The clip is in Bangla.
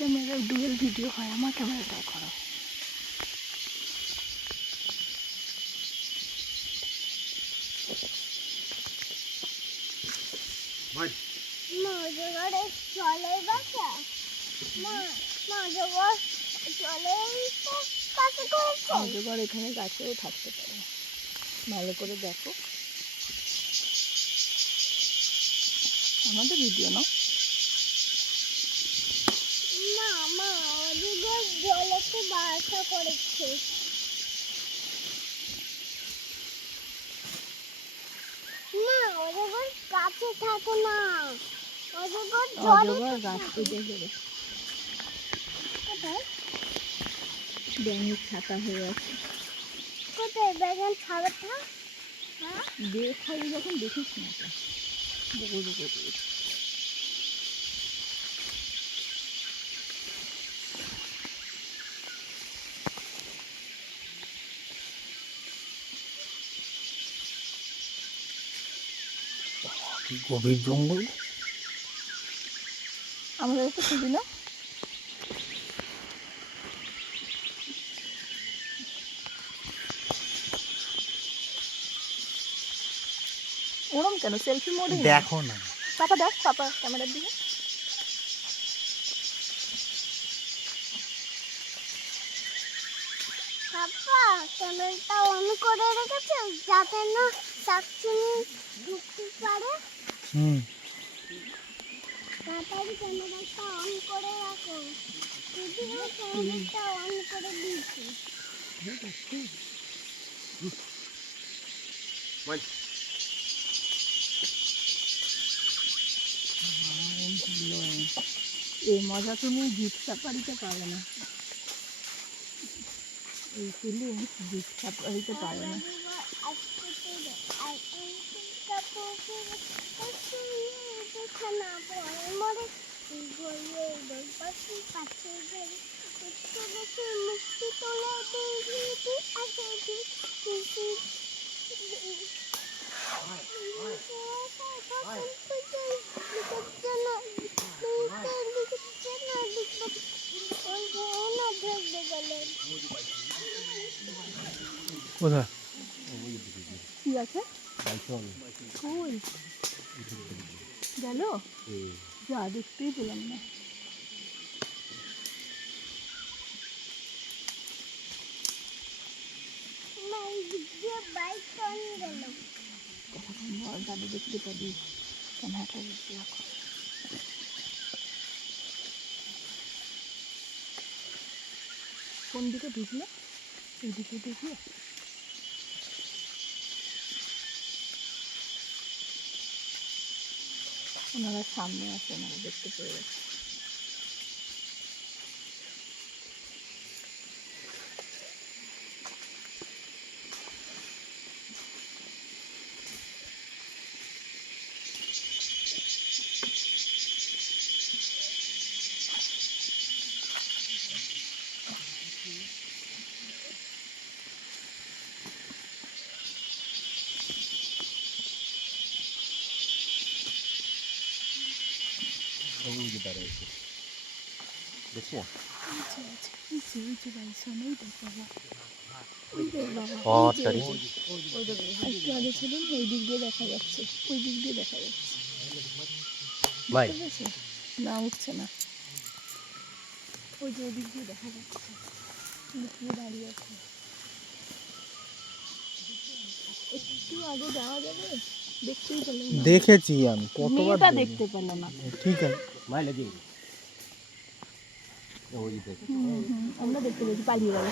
ক্যামেরা ডুয়েল ভিডিও হয়, আমার ক্যামেরাটাই করো। অজগর এখানে গাছেও থাকতে পারে, ভালো করে দেখো। আমাদের ভিডিও নাও। জলেতে বাসা করেছে। না, অজগর গাছে থাকে না, অজগর গাছ কেটে গেলে কোথায়? ব্যাঙের ছাতা হয়ে আছে। কোথায় বেগুন ছাড়াটা? হ্যাঁ, বের হয় যখন দেখিস না তো, বগল বগল। কি গভীর জঙ্গল। আমাদের একটু খুবই না ওরম কেন, সেলফি মোডে দেখো না, পাপা দেখ, পাপা ক্যামেরার দিকে। পাপা ক্যামেরাটা অন করে রেখেছে যাতে না শাকচুনি ঢুকতে পারে। তাড়াতাড়ি ক্যামেরাটা অন করে রাখো। যদিও ক্যামেরাটা অন করে দিয়েছি। এই মজা তুমি জিপ সাফারিতে পাবে না, এই ফিলিং জিপ সাফারিতে পাবে না। কোথায় কি আছে? কই গেল? যা, দেখতেই পেলাম না। গাড়ি দেখতে পাবি, ক্যামেরাটা দেখতে রাখো। কোন দিকে ঢুকলো? এদিকে ঢুকলো। ওনারা সামনে আছে, ওনারা দেখতে পেয়ে গেছে। একটু আগে ছিলেন, ওই দিক দিয়ে দেখা যাচ্ছে, ওই দিক দিয়ে দেখা যাচ্ছে। না, উঠছে না। ওই যে ওদিক দিয়ে দেখা যাচ্ছে, লুকিয়ে দাঁড়িয়ে আছে। একটু আগে যাওয়া যাবে? দেখতেই পেলাম না। দেখেছি আমি কতবার, মেয়েটা দেখতে পেলো না। ঠিক আছে, আমরা দেখতে পেয়েছি, পালিয়ে গেল।